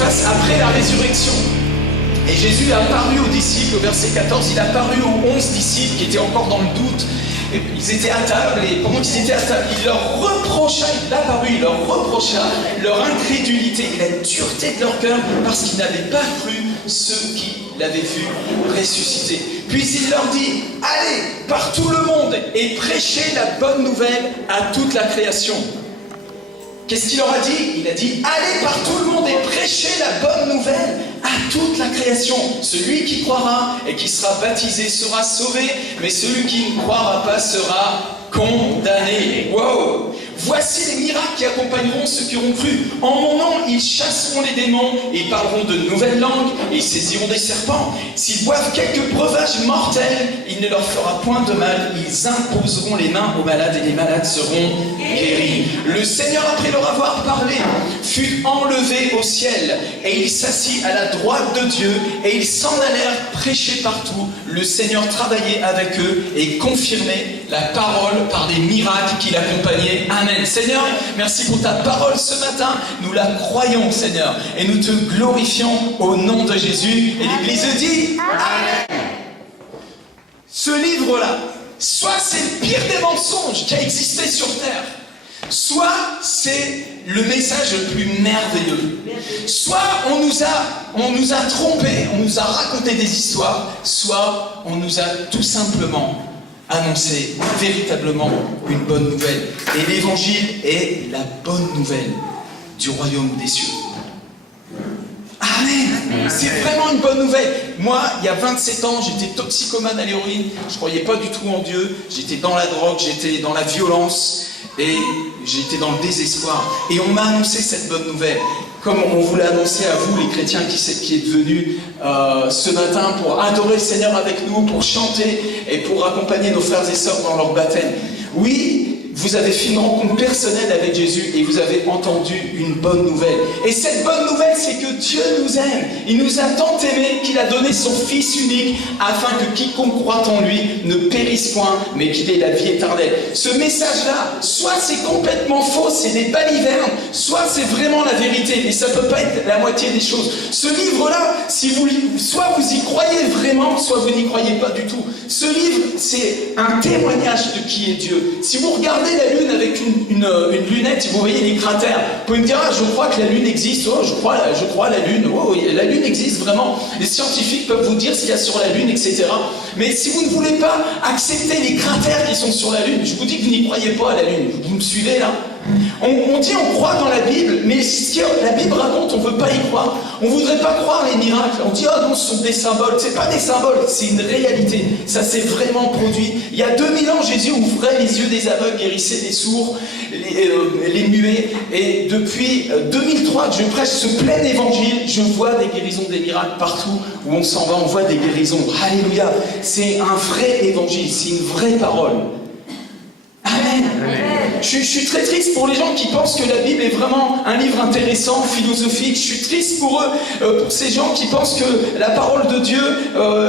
passe après la résurrection. Et Jésus est apparu aux disciples, au verset 14, il est apparu aux 11 disciples qui étaient encore dans le doute. Ils étaient à table, et pendant qu'ils étaient à table, il leur reprocha leur incrédulité et la dureté de leur cœur, parce qu'ils n'avaient pas cru ceux qui l'avaient vu ressusciter. Puis il leur dit, allez par tout le monde et prêchez la bonne nouvelle à toute la création. Qu'est-ce qu'il leur a dit? Il a dit, allez par tout le monde et prêchez la bonne nouvelle à toute la création. Celui qui croira et qui sera baptisé sera sauvé, mais celui qui ne croira pas sera condamné. Wow! Voici les miracles qui accompagneront ceux qui auront cru. En mon nom, ils chasseront les démons, ils parleront de nouvelles langues, et ils saisiront des serpents. S'ils boivent quelques breuvages mortels, il ne leur fera point de mal. Ils imposeront les mains aux malades, et les malades seront guéris. Le Seigneur, après leur avoir parlé, fut enlevé au ciel, et il s'assit à la droite de Dieu, et ils s'en allèrent prêcher partout. Le Seigneur travaillait avec eux et confirmait la parole par des miracles qui l'accompagnaient. Amen. Seigneur, merci pour ta parole ce matin. Nous la croyons, Seigneur, et nous te glorifions au nom de Jésus. Et l'Église dit Amen. Ce livre-là, soit c'est le pire des mensonges qui a existé sur terre, soit c'est le message le plus merveilleux. Soit on nous a trompés, on nous a raconté des histoires, soit on nous a tout simplement annoncer véritablement une bonne nouvelle. Et l'évangile est la bonne nouvelle du royaume des cieux. Amen. C'est vraiment une bonne nouvelle. Moi, il y a 27 ans, j'étais toxicomane à l'héroïne, je ne croyais pas du tout en Dieu, j'étais dans la drogue, j'étais dans la violence, et j'étais dans le désespoir. Et on m'a annoncé cette bonne nouvelle. Comme on vous l'a annoncé à vous, les chrétiens qui êtes venus ce matin pour adorer le Seigneur avec nous, pour chanter et pour accompagner nos frères et sœurs dans leur baptême. Oui, vous avez fait une rencontre personnelle avec Jésus et vous avez entendu une bonne nouvelle. Et cette bonne nouvelle, c'est que Dieu nous aime. Il nous a tant aimés qu'il a donné son Fils unique afin que quiconque croit en lui ne périsse point, mais qu'il ait la vie éternelle. Ce message-là, soit c'est complètement faux, c'est des balivernes, soit c'est vraiment la vérité, mais ça ne peut pas être la moitié des choses. Ce livre-là, soit vous y croyez vraiment, soit vous n'y croyez pas du tout. Ce livre, c'est un témoignage de qui est Dieu. Si vous regardez la Lune avec une lunette, vous voyez les cratères, vous pouvez me dire, ah, je crois que la Lune existe, oh, je crois à la Lune, oh, la Lune existe vraiment, les scientifiques peuvent vous dire ce qu'il y a sur la Lune, etc. Mais si vous ne voulez pas accepter les cratères qui sont sur la Lune, je vous dis que vous n'y croyez pas à la Lune, vous me suivez là? On dit on croit dans la Bible, mais ce que la Bible raconte, on ne veut pas y croire. On ne voudrait pas croire les miracles. On dit oh non, ce sont des symboles. Ce n'est pas des symboles, c'est une réalité. Ça s'est vraiment produit. Il y a 2000 ans, Jésus ouvrait les yeux des aveugles, guérissait les sourds, les muets. Et depuis 2003 que je prêche ce plein évangile, je vois des guérisons, des miracles partout où on s'en va, on voit des guérisons. Alléluia. C'est un vrai évangile, c'est une vraie parole. Amen. Amen. Je suis très triste pour les gens qui pensent que la Bible est vraiment un livre intéressant, philosophique. Je suis triste pour eux, pour ces gens qui pensent que la parole de Dieu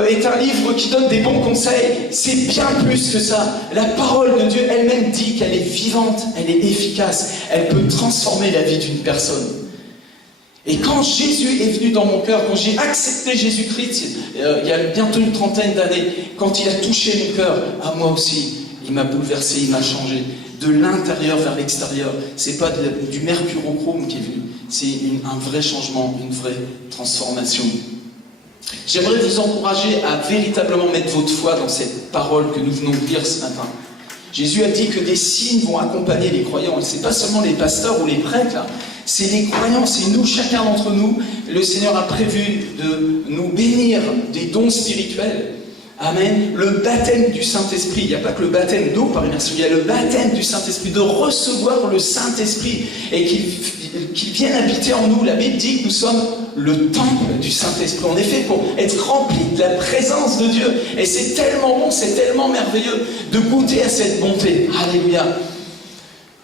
est un livre qui donne des bons conseils. C'est bien plus que ça. La parole de Dieu elle-même dit qu'elle est vivante, elle est efficace, elle peut transformer la vie d'une personne. Et quand Jésus est venu dans mon cœur, quand j'ai accepté Jésus-Christ, il y a bientôt une trentaine d'années, quand il a touché mon cœur, à moi aussi, il m'a bouleversé, il m'a changé. De l'intérieur vers l'extérieur. C'est pas du mercurochrome qui est venu. C'est un vrai changement, une vraie transformation. J'aimerais vous encourager à véritablement mettre votre foi dans cette parole que nous venons de lire ce matin. Jésus a dit que des signes vont accompagner les croyants. Et c'est pas seulement les pasteurs ou les prêtres, là. C'est les croyants, c'est nous, chacun d'entre nous. Le Seigneur a prévu de nous bénir des dons spirituels. Amen. Le baptême du Saint-Esprit. Il n'y a pas que le baptême d'eau par immersion. Il y a le baptême du Saint-Esprit. De recevoir le Saint-Esprit et qu'il vienne habiter en nous. La Bible dit que nous sommes le temple du Saint-Esprit. En effet, pour être rempli de la présence de Dieu. Et c'est tellement bon, c'est tellement merveilleux de goûter à cette bonté. Alléluia.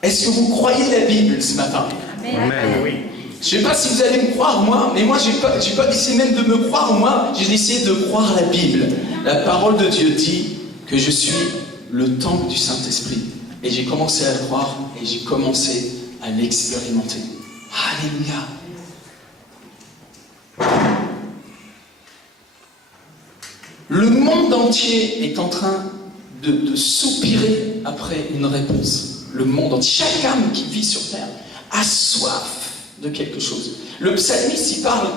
Est-ce que vous croyez la Bible ce matin? Amen. Oui. Je ne sais pas si vous allez me croire, moi, mais moi, j'ai pas décidé même de me croire, moi, j'ai décidé de croire la Bible. La parole de Dieu dit que je suis le temple du Saint-Esprit. Et j'ai commencé à le croire, et j'ai commencé à l'expérimenter. Alléluia. Le monde entier est en train de soupirer après une réponse. Le monde entier, chaque âme qui vit sur terre a soif de quelque chose. Le psalmiste, il parle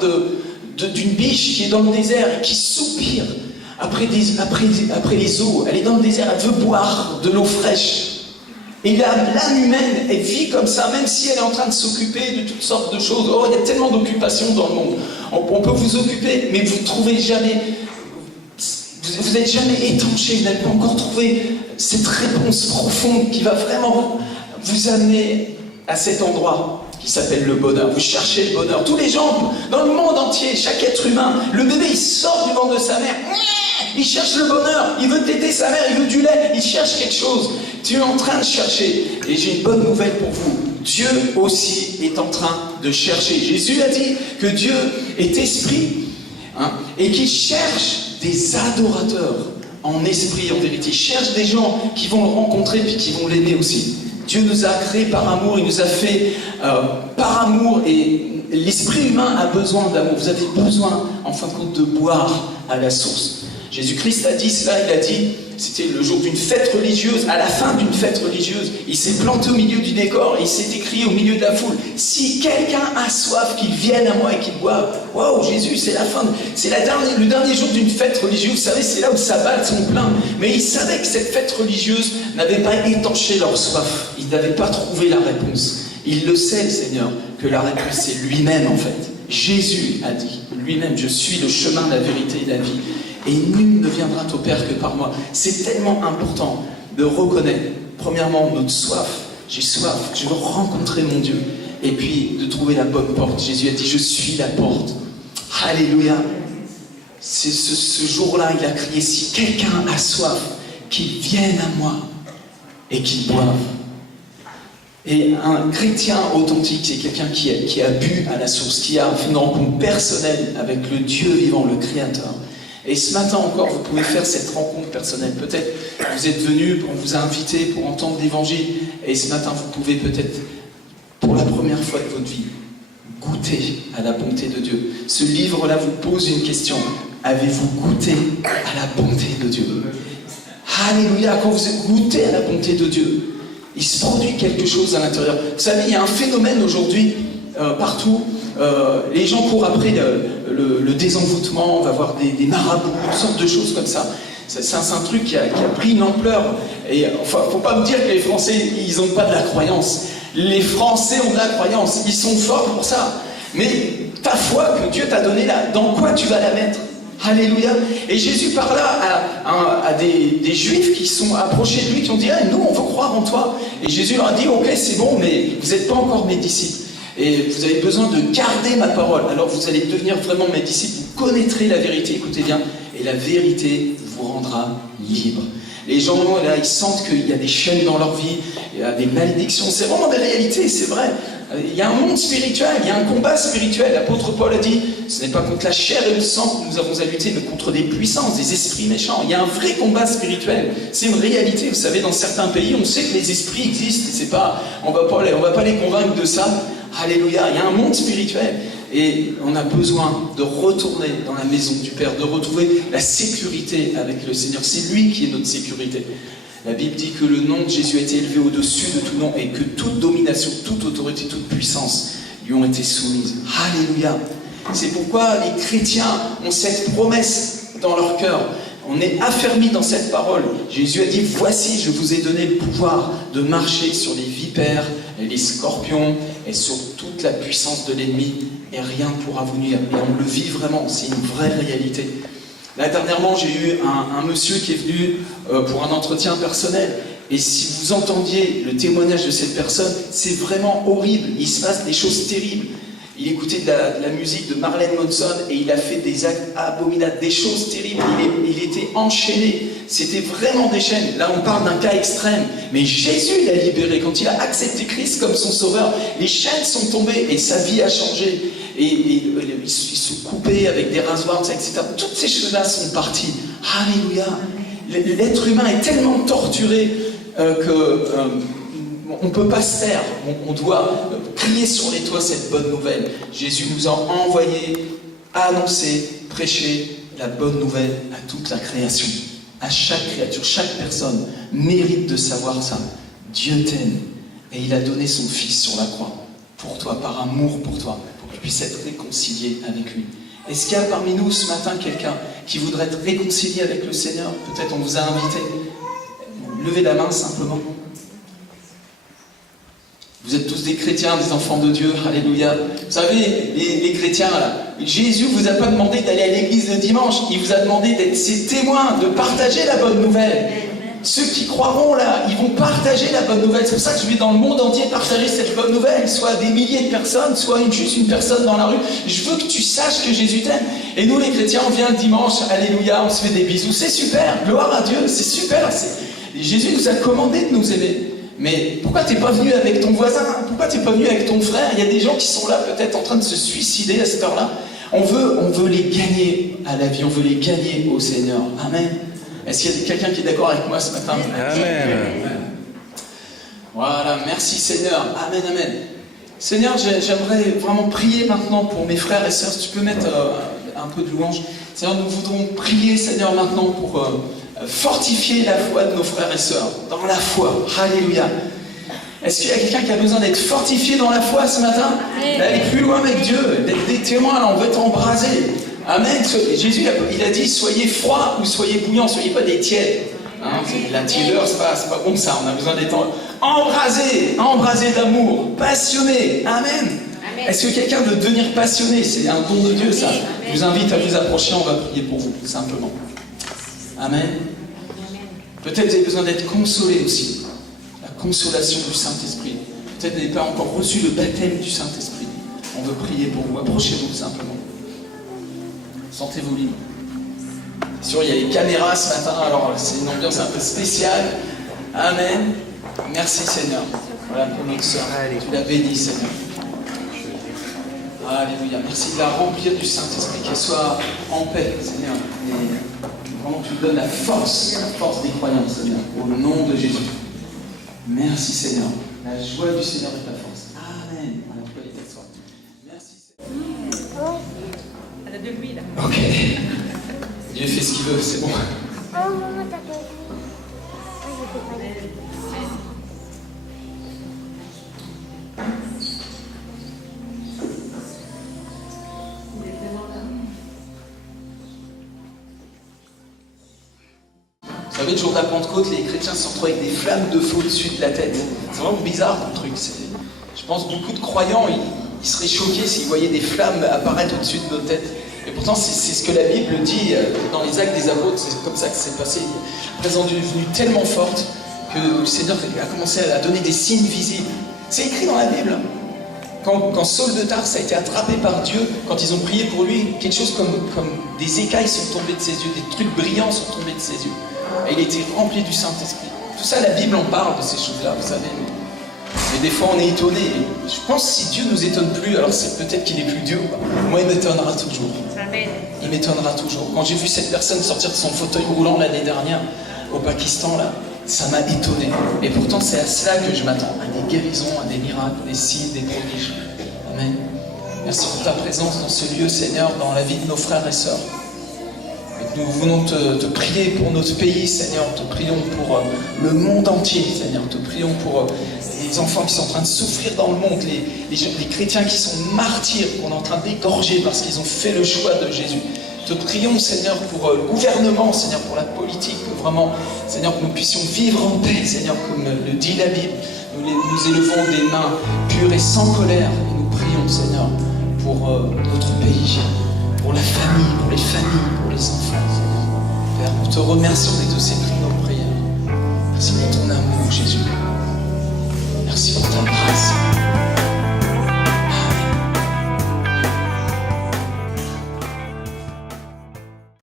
d'une biche qui est dans le désert et qui soupire après les eaux. Elle est dans le désert, elle veut boire de l'eau fraîche. Et l'âme humaine, elle vit comme ça, même si elle est en train de s'occuper de toutes sortes de choses. Oh, il y a tellement d'occupations dans le monde. On peut vous occuper, mais vous ne trouvez jamais... Vous n'êtes jamais étanché, vous n'avez pas encore trouvé cette réponse profonde qui va vraiment vous amener à cet endroit qui s'appelle le bonheur. Vous cherchez le bonheur. Tous les gens, dans le monde entier, chaque être humain, le bébé, il sort du ventre de sa mère. Il cherche le bonheur. Il veut téter sa mère, il veut du lait. Il cherche quelque chose. Tu es en train de chercher. Et j'ai une bonne nouvelle pour vous. Dieu aussi est en train de chercher. Jésus a dit que Dieu est esprit, et qu'il cherche des adorateurs en esprit, en vérité. Il cherche des gens qui vont le rencontrer puis qui vont l'aimer aussi. Dieu nous a créés par amour, il nous a fait par amour, et l'esprit humain a besoin d'amour. Vous avez besoin, en fin de compte, de boire à la source. Jésus-Christ a dit cela, il a dit, c'était le jour d'une fête religieuse, à la fin d'une fête religieuse, il s'est planté au milieu du décor et il s'est écrié au milieu de la foule: si quelqu'un a soif, qu'il vienne à moi et qu'il boive. Waouh, Jésus, c'est la fin, le dernier jour d'une fête religieuse, vous savez, c'est là où ça bat son plein. Mais il savait que cette fête religieuse n'avait pas étanché leur soif, ils n'avaient pas trouvé la réponse. Il le sait, le Seigneur, que la réponse c'est lui-même en fait. Jésus a dit lui-même: je suis le chemin, la vérité et la vie. Et nul ne viendra au Père que par moi. C'est tellement important de reconnaître, premièrement, notre soif. J'ai soif, je veux rencontrer mon Dieu. Et puis, de trouver la bonne porte. Jésus a dit: je suis la porte. Alléluia. C'est ce jour-là, il a crié: si quelqu'un a soif, qu'il vienne à moi et qu'il boive. Et un chrétien authentique, c'est quelqu'un qui a bu à la source, qui a une rencontre personnelle avec le Dieu vivant, le Créateur. Et ce matin encore, vous pouvez faire cette rencontre personnelle. Peut-être vous êtes venu, on vous a invité pour entendre l'Évangile, et ce matin, vous pouvez peut-être, pour la première fois de votre vie, goûter à la bonté de Dieu. Ce livre-là vous pose une question: avez-vous goûté à la bonté de Dieu? Alléluia. Quand vous goûtez à la bonté de Dieu, il se produit quelque chose à l'intérieur. Vous savez, il y a un phénomène aujourd'hui, partout. Les gens courent après le désenvoûtement, on va voir des marabouts, toutes sortes de choses comme ça. C'est un truc qui a pris une ampleur. Et enfin, faut pas me dire que les Français, ils n'ont pas de la croyance. Les Français ont de la croyance, ils sont forts pour ça. Mais ta foi que Dieu t'a donnée là, dans quoi tu vas la mettre? Alléluia. Et Jésus parla à des Juifs qui sont approchés de lui, qui ont dit: hey, nous, on veut croire en toi. Et Jésus leur a dit: ok, c'est bon, mais vous n'êtes pas encore mes disciples. Et vous avez besoin de garder ma parole. Alors vous allez devenir vraiment mes disciples. Vous connaîtrez la vérité, écoutez bien. Et la vérité vous rendra libre. Les gens, là, ils sentent qu'il y a des chaînes dans leur vie, il y a des malédictions. C'est vraiment des réalités, c'est vrai. Il y a un monde spirituel, il y a un combat spirituel. L'apôtre Paul a dit: ce n'est pas contre la chair et le sang que nous avons à lutter, mais contre des puissances, des esprits méchants. Il y a un vrai combat spirituel. C'est une réalité. Vous savez, dans certains pays, on sait que les esprits existent. C'est pas, on va pas les convaincre de ça. Alléluia. Il y a un monde spirituel. Et on a besoin de retourner dans la maison du Père, de retrouver la sécurité avec le Seigneur. C'est lui qui est notre sécurité. La Bible dit que le nom de Jésus a été élevé au-dessus de tout nom et que toute domination, toute autorité, toute puissance lui ont été soumises. Alléluia. C'est pourquoi les chrétiens ont cette promesse dans leur cœur. On est affermis dans cette parole. Jésus a dit: voici, je vous ai donné le pouvoir de marcher sur les vipères et les scorpions et sur toute la puissance de l'ennemi, et rien ne pourra vous nuire. Et on le vit vraiment, c'est une vraie réalité. Là, dernièrement, j'ai eu un monsieur qui est venu pour un entretien personnel. Et si vous entendiez le témoignage de cette personne, c'est vraiment horrible. Il se passe des choses terribles. Il écoutait de la musique de Marilyn Manson et il a fait des actes abominables, des choses terribles. Il était enchaîné. C'était vraiment des chaînes. Là, on parle d'un cas extrême. Mais Jésus l'a libéré. Quand il a accepté Christ comme son sauveur, les chaînes sont tombées et sa vie a changé. Et il se coupait avec des rasoirs, etc. Toutes ces choses-là sont parties. Alléluia. L'être humain est tellement torturé on ne peut pas se taire. On doit crier sur les toits cette bonne nouvelle. Jésus nous a envoyé annoncer, prêcher la bonne nouvelle à toute la création. À chaque créature, chaque personne mérite de savoir ça. Dieu t'aime et il a donné son Fils sur la croix pour toi, par amour pour toi, pour que tu puisses être réconcilié avec lui. Est-ce qu'il y a parmi nous ce matin quelqu'un qui voudrait être réconcilié avec le Seigneur? Peut-être on vous a invité. Levez la main simplement. Vous êtes tous des chrétiens, des enfants de Dieu, alléluia. Vous savez, les chrétiens, là, Jésus ne vous a pas demandé d'aller à l'église le dimanche, il vous a demandé d'être ses témoins, de partager la bonne nouvelle. Ceux qui croiront là, ils vont partager la bonne nouvelle. C'est pour ça que je vais dans le monde entier partager cette bonne nouvelle, soit des milliers de personnes, soit juste une personne dans la rue. Je veux que tu saches que Jésus t'aime. Et nous les chrétiens, on vient le dimanche, alléluia, on se fait des bisous. C'est super, gloire à Dieu, c'est super. Jésus nous a commandé de nous aimer. Mais pourquoi tu n'es pas venu avec ton voisin? Pourquoi tu n'es pas venu avec ton frère? Il y a des gens qui sont là peut-être en train de se suicider à cette heure-là. On veut les gagner à la vie, on veut les gagner au Seigneur. Amen. Est-ce qu'il y a quelqu'un qui est d'accord avec moi ce matin? Amen. Voilà, merci Seigneur. Amen, amen. Seigneur, j'aimerais vraiment prier maintenant pour mes frères et sœurs. Si tu peux mettre un peu de louange. Seigneur, nous voudrons prier, Seigneur, maintenant pour fortifier la foi de nos frères et sœurs. Dans la foi. Alléluia. Est-ce qu'il y a quelqu'un qui a besoin d'être fortifié dans la foi ce matin? D'aller plus loin avec Dieu, d'être des témoins, là, on veut être embrasés. Amen. Jésus, il a dit, soyez froids ou soyez bouillants, soyez pas des tièdes. Hein, la tiédeur, c'est pas bon ça, on a besoin d'être embrasés d'amour, passionnés. Amen. Est-ce que quelqu'un veut devenir passionné? C'est un don de Dieu ça. Je vous invite à vous approcher, on va prier pour vous, simplement. Amen. Peut-être vous avez besoin d'être consolé aussi. La consolation du Saint-Esprit. Peut-être vous n'avez pas encore reçu le baptême du Saint-Esprit. On veut prier pour vous, approchez-vous simplement. Sentez-vous libre. C'est sûr, il y a les caméras ce matin, alors c'est une ambiance un peu spéciale. Amen. Merci Seigneur. Voilà pour notre sœur. Tu la bénis Seigneur. Alléluia. Merci de la remplir du Saint-Esprit, qu'elle soit en paix Seigneur. Et vraiment tu lui donnes la force des croyants Seigneur. Au nom de Jésus. Merci Seigneur. La joie du Seigneur est ta force. Amen. Voilà, tu peux aller t'asseoir. Merci Seigneur. Elle a de l'huile. Ok. Dieu fait ce qu'il veut, c'est bon. Oh, maman, t'as pas vu. Moi, je fais pas de... Vous savez, le jour de la Pentecôte, les chrétiens se retrouvent avec des flammes de feu au-dessus de la tête. C'est vraiment bizarre le truc. Je pense que beaucoup de croyants, ils seraient choqués s'ils voyaient des flammes apparaître au-dessus de nos têtes. Et pourtant, c'est ce que la Bible dit dans les Actes des Apôtres. C'est comme ça que c'est passé. La présence de Dieu est venue tellement forte que le Seigneur a commencé à donner des signes visibles. C'est écrit dans la Bible. Quand Saul de Tarse a été attrapé par Dieu, quand ils ont prié pour lui, quelque chose comme des écailles sont tombées de ses yeux, des trucs brillants sont tombés de ses yeux. Et il était rempli du Saint-Esprit. Tout ça, la Bible en parle de ces choses-là, vous savez. Mais des fois, on est étonné. Je pense que si Dieu ne nous étonne plus, alors c'est peut-être qu'il est plus Dieu. Moi, il m'étonnera toujours. Il m'étonnera toujours. Quand j'ai vu cette personne sortir de son fauteuil roulant l'année dernière, au Pakistan, là, ça m'a étonné. Et pourtant, c'est à cela que je m'attends. À des guérisons, à des miracles, des signes, des prodiges. Amen. Merci pour ta présence dans ce lieu, Seigneur, dans la vie de nos frères et sœurs. Nous venons te prier pour notre pays, Seigneur. Te prions pour le monde entier, Seigneur. Te prions pour les enfants qui sont en train de souffrir dans le monde, les chrétiens qui sont martyrs, qu'on est en train d'égorger parce qu'ils ont fait le choix de Jésus. Te prions, Seigneur, pour le gouvernement, Seigneur, pour la politique, que vraiment, Seigneur, que nous puissions vivre en paix, Seigneur, comme le dit la Bible. Nous élevons des mains pures et sans colère, et nous prions, Seigneur, pour notre pays, pour la famille, pour les familles, pour les enfants, Seigneur. Père, nous te remercions de ces prières.